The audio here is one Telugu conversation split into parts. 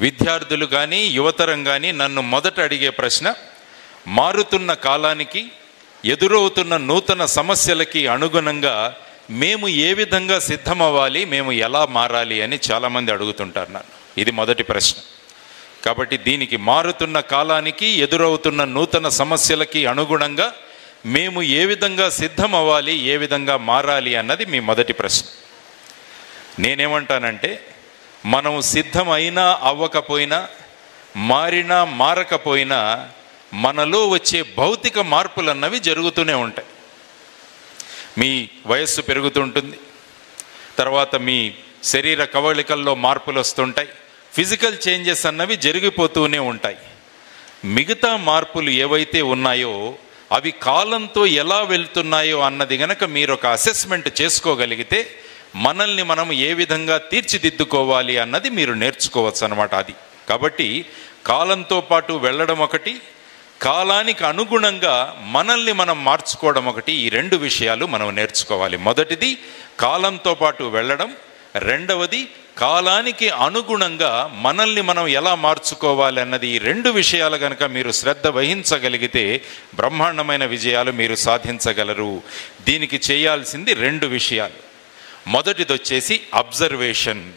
విద్యార్థులు కానీ యువతరం కానీ నన్ను మొదట అడిగే ప్రశ్న, మారుతున్న కాలానికి ఎదురవుతున్న నూతన సమస్యలకి అనుగుణంగా మేము ఏ విధంగా సిద్ధమవ్వాలి, మేము ఎలా మారాలి అని చాలామంది అడుగుతుంటారు నన్ను. ఇది మొదటి ప్రశ్న. కాబట్టి దీనికి మారుతున్న కాలానికి ఎదురవుతున్న నూతన సమస్యలకి అనుగుణంగా మేము ఏ విధంగా సిద్ధమవ్వాలి, ఏ విధంగా మారాలి అన్నది మీ మొదటి ప్రశ్న. నేనేమంటానంటే, మనం సిద్ధమైనా అవ్వకపోయినా, మారినా మారకపోయినా మనలో వచ్చే భౌతిక మార్పులు అన్నవి జరుగుతూనే ఉంటాయి. మీ వయస్సు పెరుగుతుంటుంది, తర్వాత మీ శరీర కవళికల్లో మార్పులు వస్తుంటాయి, ఫిజికల్ చేంజెస్ అన్నవి జరిగిపోతూనే ఉంటాయి. మిగతా మార్పులు ఏవైతే ఉన్నాయో అవి కాలంతో ఎలా వెళ్తున్నాయో అన్నది గనక మీరు ఒక అసెస్మెంట్ చేసుకోగలిగితే మనల్ని మనం ఏ విధంగా తీర్చిదిద్దుకోవాలి అన్నది మీరు నేర్చుకోవచ్చు అన్నమాట. అది కాబట్టి కాలంతో పాటు వెళ్ళడం ఒకటి, కాలానికి అనుగుణంగా మనల్ని మనం మార్చుకోవడం ఒకటి. ఈ రెండు విషయాలు మనం నేర్చుకోవాలి. మొదటిది కాలంతో పాటు వెళ్ళడం, రెండవది కాలానికి అనుగుణంగా మనల్ని మనం ఎలా మార్చుకోవాలి అన్నది. ఈ రెండు విషయాలు కనుక మీరు శ్రద్ధ వహించగలిగితే బ్రహ్మాండమైన విజయాలు మీరు సాధించగలరు. దీనికి చేయాల్సింది రెండు విషయాలు. మొదటిది వచ్చేసి అబ్జర్వేషన్.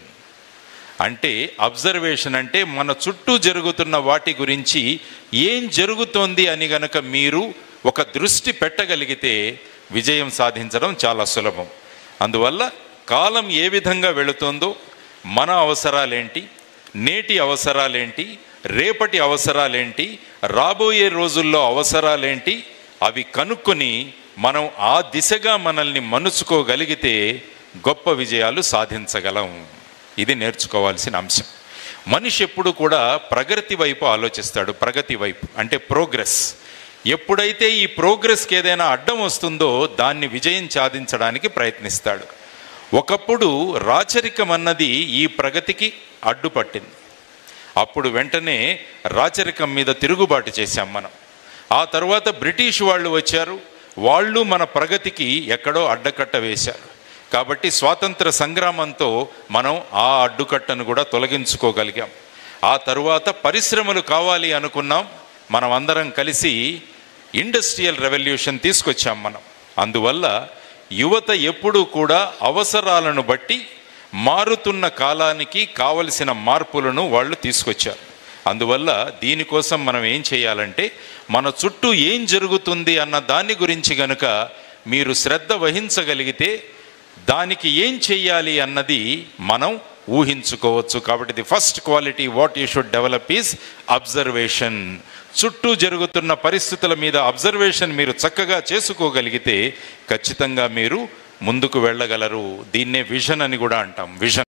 అబ్జర్వేషన్ అంటే మన చుట్టూ జరుగుతున్న వాటి గురించి ఏం జరుగుతోంది అని గనక మీరు ఒక దృష్టి పెట్టగలిగితే విజయం సాధించడం చాలా సులభం. అందువల్ల కాలం ఏ విధంగా వెళుతుందో, మన అవసరాలేంటి, నేటి అవసరాలేంటి, రేపటి అవసరాలేంటి, రాబోయే రోజుల్లో అవసరాలేంటి, అవి కనుక్కొని మనం ఆ దిశగా మనల్ని మనుచుకోగలిగితే గొప్ప విజయాలు సాధించగలం. ఇది నేర్చుకోవాల్సిన అంశం. మనిషి ఎప్పుడు కూడా ప్రగతి వైపు ఆలోచిస్తాడు. ప్రగతి వైపు అంటే ప్రోగ్రెస్. ఎప్పుడైతే ఈ ప్రోగ్రెస్కి ఏదైనా అడ్డం వస్తుందో దాన్ని విజయం సాధించడానికి ప్రయత్నిస్తాడు. ఒకప్పుడు రాచరికం అన్నది ఈ ప్రగతికి అడ్డుపట్టింది. అప్పుడు వెంటనే రాచరికం మీద తిరుగుబాటు చేశాం మనం. ఆ తర్వాత బ్రిటిష్ వాళ్ళు వచ్చారు, వాళ్ళు మన ప్రగతికి ఎక్కడో అడ్డకట్ట వేశారు. కాబట్టి స్వాతంత్ర సంగ్రామంతో మనం ఆ అడ్డుకట్టను కూడా తొలగించుకోగలిగాం. ఆ తరువాత పరిశ్రమలు కావాలి అనుకున్నాం. మనం అందరం కలిసి ఇండస్ట్రియల్ రెవల్యూషన్ తీసుకొచ్చాం మనం. అందువల్ల యువత ఎప్పుడూ కూడా అవసరాలను బట్టి మారుతున్న కాలానికి కావలసిన మార్పులను వాళ్ళు తీసుకొచ్చారు. అందువల్ల దీనికోసం మనం ఏం చేయాలంటే, మన చుట్టూ ఏం జరుగుతుంది అన్న దాని గురించి గనుక మీరు శ్రద్ధ వహించగలిగితే దానికి ఏం చెయ్యాలి అన్నది మనం ఊహించుకోవచ్చు. కాబట్టి the first quality what you should develop is observation. చుట్టూ జరుగుతున్న పరిస్థితుల మీద అబ్జర్వేషన్ మీరు చక్కగా చేసుకోగలిగితే ఖచ్చితంగా మీరు ముందుకు వెళ్ళగలరు. దీన్నే విజన్ అని కూడా అంటాం. విజన్.